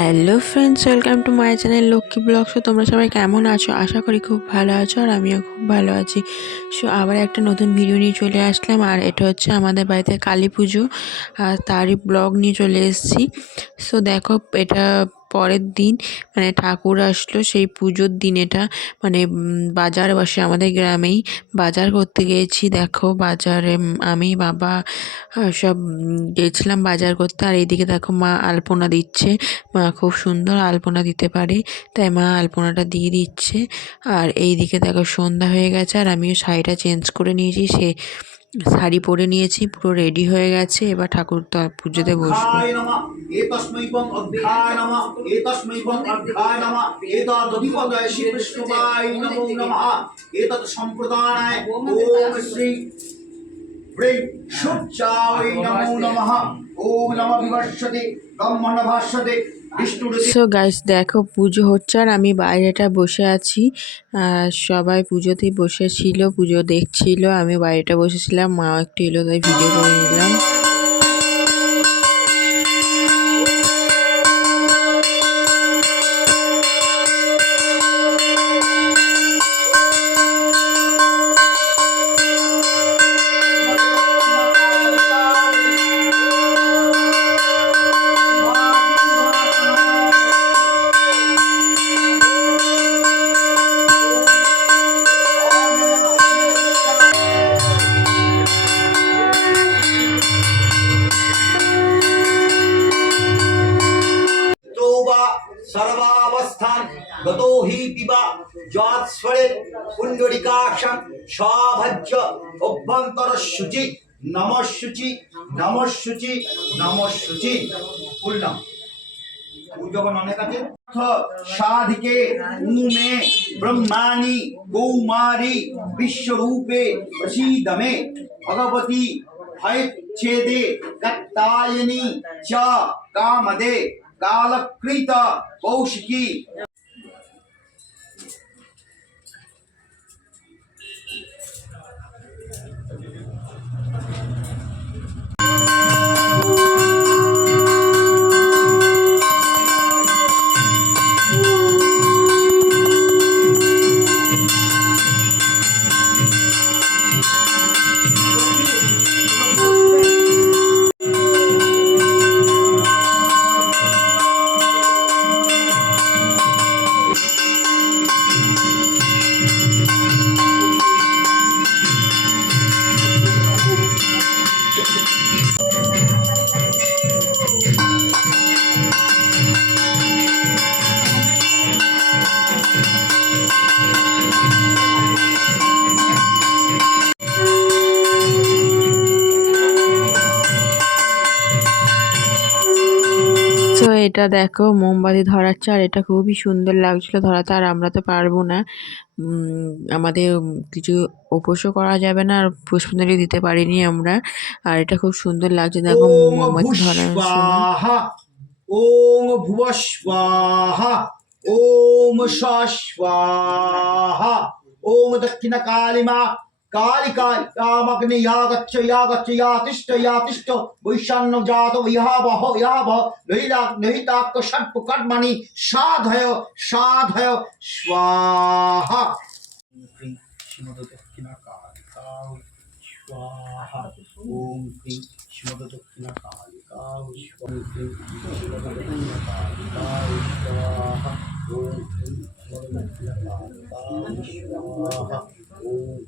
Hello friends welcome to my channel Lakshmi blogs তোমরা সবাই কেমন আছো? আশা করি খুব ভালো আছো আর আমিও খুব ভালো আছি। সো আবার একটা নতুন ভিডিও নিয়ে চলে আসলাম আর এটা হচ্ছে আমাদের বাড়িতে কালী পুজো। আর তারই ব্লগ নিয়ে চলে এসেছি। সো দেখো, এটা পরের দিন মানে ঠাকুর আসলো, সেই পুজোর দিন এটা মানে বাজার বসে, আমাদের গ্রামেই বাজার করতে গিয়েছি। দেখো বাজারে আমি, বাবা সব গেছিলাম বাজার করতে। আর এইদিকে দেখো মা আলপনা দিচ্ছে। মা খুব সুন্দর আলপনা দিতে পারে, তাই মা আলপনাটা দিয়ে দিচ্ছে। আর এইদিকে দেখো সন্ধ্যা হয়ে গেছে, আর আমিও শাড়িটা চেঞ্জ করে নিয়েছি। সে শাড়ি পরে নিয়েছি পুরো রেডি হয়ে গেছে এবার ঠাকুর তো পুজোতে বসবো अग्निहाय नमः एतस्मैवं अग्निहाय नमः एतस्मैवं अग्निहाय नमः एतदधिपदय श्रीकृष्णवाय नमो नमः एतत् सम्प्रदानाय ॐ श्री ह्रीं शुच्चाय नमो नमः ॐ नमः विवर्षते ब्रह्मण भाष्यते विष्णुरति সো গাইস দেখো, পুজো হচ্ছে আর আমি বাইরেটা বসে আছি। সবাই পুজোতেই বসেছিল, পুজো দেখছিল, আমি বাইরেটা বসেছিলাম মা একটু এলো, তাই ভিডিও করে নিলাম। সর্বাবস্থান গতো হি পিবা যৎস্বরে পুণ্ডরিকাক্ষং স্বাভাজ্য অভ্যন্তর শুচি নমশুচি নমশুচি নমশুচি পূর্ণম যখন অনেক আছে সাধিকে উমে ব্রহ্মাণি কৌমারি বিশ্বরূপে প্রসীদমে ভগবতী ভয়চ্ছেদে কত্তায়নি চ কামদে कालकृत कौशिकी। তো এটা দেখো মোমবাতি ধরাচ্ছে আর এটা খুবই সুন্দর লাগছিল ধরাতে আর আমরা তো পারব না। আমাদের কিছু উপোসও করা যাবে না আর পুষ্পাঞ্জলি দিতে পারিনি আমরা। আর এটা খুব সুন্দর লাগছে দেখো মোমবাতি ভূস্বাহা ওম ভুবস্বাহা ওম স্বাহা ওম দক্ষিণ কালিমা काली काली कामग्नि या गच्छ या गच्छ या तिष्ठ या तिष्ठ वैशान्य जातो यः वह यः वह लोहिता लोहिताक्क षट् कर्मणि साधय साधय स्वाहा स्वाहा ॐ क्रीं श्रीमददक्षिणकालिका ॐ क्रीं श्रीमददक्षिणकालिका स्वाहा ॐ क्रीं श्रीमददक्षिणकालिका स्वाहा ॐ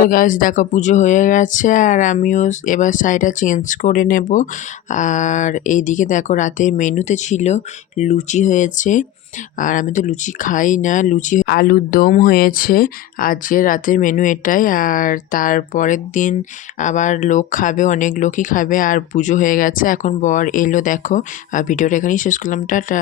সো গাইস দেখো পুজো হয়ে গেছে আর আমিও এবার শাড়িটা চেঞ্জ করে নেব। আর এইদিকে দেখো রাতের মেনুতে ছিল লুচি হয়েছে। আর আমি তো লুচি খাই না, লুচি আলুর দম হয়েছে আজকে রাতের মেনু এটাই। আর তারপরের দিন আবার লোক খাবে, অনেক লোকই খাবে আর পুজো হয়ে গেছে। এখন বর এলো দেখো। আর ভিডিওটা এখানেই শেষ করলাম, টাটা।